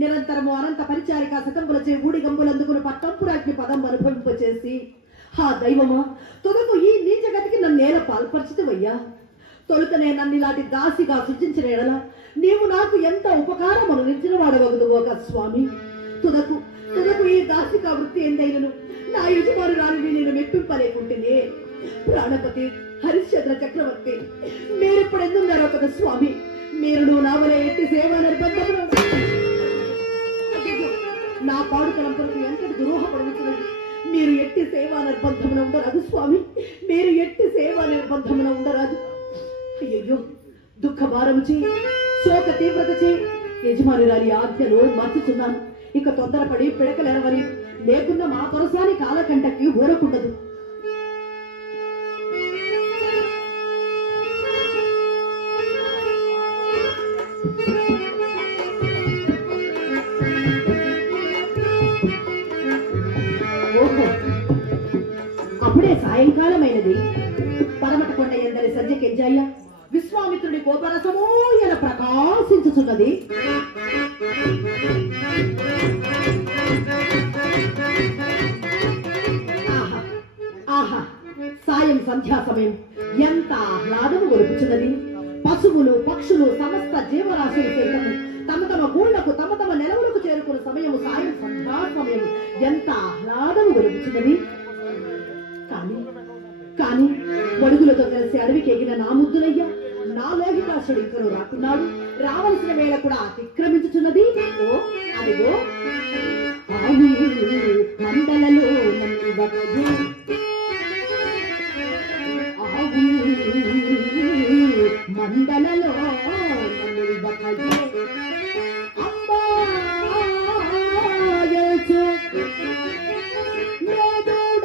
నిరంతరము అనంత పరిచారిక సతంబులచే ఊడి గంబులందుకుని పట్టంపురాజ్ఞ పదం అనుభవింపచేసి ఆ దైవమా తొలుకు ఈ నీచగతికి నన్నేల పాల్పరిచితవయ్యా. తొలుతనే నన్నిలాంటి దాసిగా సృజించిన ఎడల నీవు నాకు ఎంత ఉపకారం అనునించిన వాడవగదు ఒక స్వామి. తుదకు ఈ దాసికా వృత్తి ఎందైనను నా యజమానురాలిని నేను మెప్పింపలేకుంటేనే. ప్రాణపతి హరిశ్చంద్ర చక్రవర్తి మీరిప్పుడెందున్నారో కదా స్వామి. మీరు నా వలె ఎట్టి సేవా నిర్బంధములు నా పాడుకలం కొరకు ఎంతటి దురోహపడుతున్నది. మీరు ఎట్టి సేవా నిర్బంధమున ఉండరాదు స్వామి, మీరు ఎట్టి సేవా నిర్బంధమున ఉండరాదు. అయ్యో దుఃఖ భారము చే శోక తీవ్రత చే యజమానురాలి ఆజ్ఞలో మర్చుతున్నాను. ఇక తొందరపడి పిడకలెరవని లేకున్న మా తొలసాని కాలకంటకి ఊరకుండదు. అప్పుడే సాయంకాలమైనది. పరమటకొండ ఎందరి సజ్జకెంజాయ విశ్వామిత్రుడి కోపరసమో ఎన ప్రకాశించుచున్నది. ఆహా ఆహా సాయం సంధ్యా సమయం ఎంత ఆహ్లాదము గొలుపుచున్నది. పశువులు పక్షులు సమస్త జీవరాశులు సైతము తమ తమ గూళ్లకు తమ తమ నెలవులకు చేరుకున్న సమయము సాయం సంధ్యా సమయం ఎంత ఆహ్లాదము గొలుపుచున్నది. కానీ వడుగులతో కలిసి అడవికి ఎగిన నా ముద్దులయ్య నా లోహితాసుడు ఇంకను రాకున్నాడు. రావలసిన వేళ కూడా అతిక్రమించుచున్నది. ఓ అదిగో మండలలో మండలలో అమ్మాయచు నేదుడ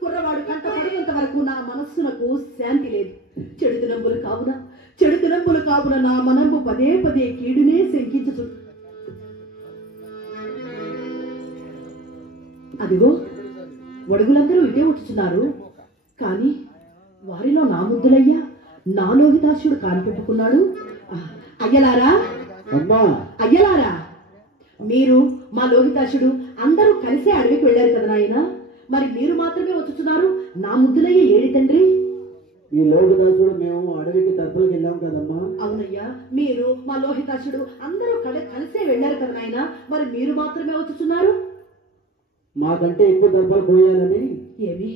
కుర్రవాడు కంటపడినంత వరకు నా మనస్సునకు శాంతి లేదు. చెడు దినంబులు కావున నా మనము పదే పదే కీడునే శంకించు. అదిగో వడుగులందరూ ఇటే వచ్చుచున్నారు. కాని వారిలో నా ముద్దులయ్యా నా లోహితాశుడు కానిపెట్టుకున్నాడు. అయ్యలారా అయ్యలారా, మీరు మా లోహితాశుడు అందరూ కలిసే అడవికి వెళ్ళారు కదా నాయన, మరి మీరు మాత్రమే వచ్చుచున్నారు. నా ముద్దులయ్య ఏడి తండ్రి? మీ లోహితాశుడు మేము అడవికి తర్పలకి వెళ్ళాం కదమ్మా. అవునయ్యా, మీరు మా లోహితాశుడు అందరూ కలిసే వెళ్ళారు కదా నాయన, మరి మీరు మాత్రమే వచ్చుచున్నారు. మాకంటే ఎక్కువ దర్భలు పోయాలని. ఏమి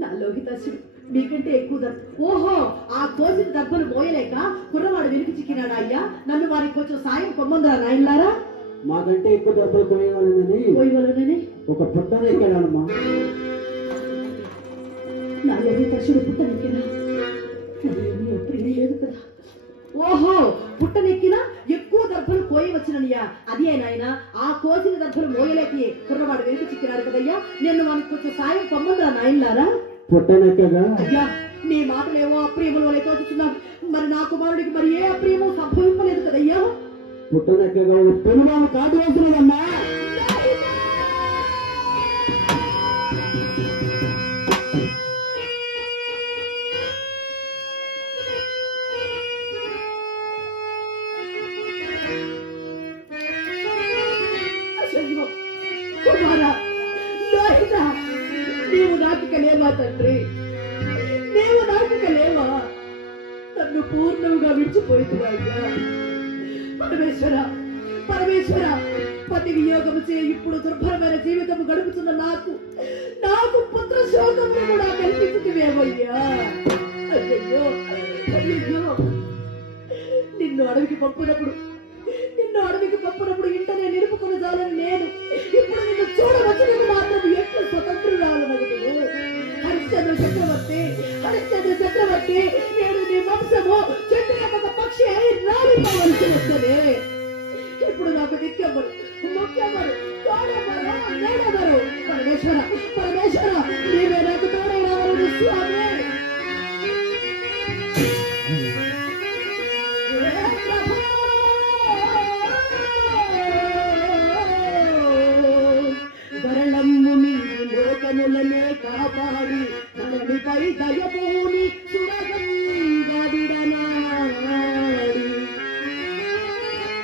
నా లోహితాశుడు మీకంటే ఎక్కువ ఓహో, ఆ కోసిన దర్భలు మోయలేక కుర్రవాడు వెలికి చిక్కినాడా అయ్యా? నన్ను వారికి కొంచెం సాయం పొమ్మందరా నాయనలారా? మాకంటే ఎక్కువ దర్భలు పోయేవాళ్ళని ఒక పుట్టనే ఎక్కాడమ్మా. నా లోహితాశుడు పుట్టనెక్కినా ఎప్పుడు లేదు కదా. ఓహో, పుట్టనెక్కినా ఎక్కువ దర్భలు కోయవచ్చునయ్యా. అది అయినా ఆ కోసిన దర్భలు మోయలేక కుర్రవాడు వెలికి చిక్కినాడు కదయ్యా, నేను వానికి కొంచెం సాయం పొమ్మందరా నాయనలారా? పుట్టనెక్కగా అయ్యా, నీ మాటలేమో అప్రియములు వలె తోచుచున్నావు. మరి నా కుమారుడికి మరి ఏ అప్రియమో సంభవింపలేదు కదయ్యా? పుట్టనెక్కగా పెనుగాను కాటు వేసినదమ్మా. నీవు నాకిక లేవా తండ్రి? నీవు నాకిక లేవా? నన్ను పూర్ణంగా విడిచిపోయితున్నా. పరమేశ్వర పరమేశ్వర, పతి వియోగము చే ఇప్పుడు దుర్భరమైన జీవితం గడుపుతున్న నాకు పుత్ర శోకములు కూడా కల్పించుకునేవయ్యా. అయ్యో అయ్యో, నిన్ను అడవికి పంపినప్పుడు ఇంటనే నిలుపుకొని చాలని నేను ఇప్పుడు నిన్ను చూడవచ్చు. మాత్రం ఎట్లు స్వతంత్రురాలనగుతును. హరిశ్చంద్ర చక్రవర్తి నేను నీ వంశము చెట్టు పక్షి అయి రాలిపోవలసి వస్తేనే ఇప్పుడు నాకు దిక్కెవ్వరు, ముఖ్యెవ్వరు, తోడెవ్వరు, నేడెవ్వరు. పరమేశ్వర పరమేశ్వర, నీవే నాకు తోడై రావరు స్వామి. వరళమ్ము నీవు లోకములనే కాపాడి ధరణిపై దయపోని సురగంగా విడనాడి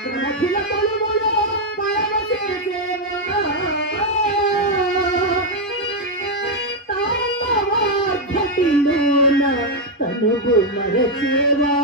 ప్రమఖిల కొలువులో పరమశివసేవా తాళవార్భటిలోన తనుగు మరచేవా.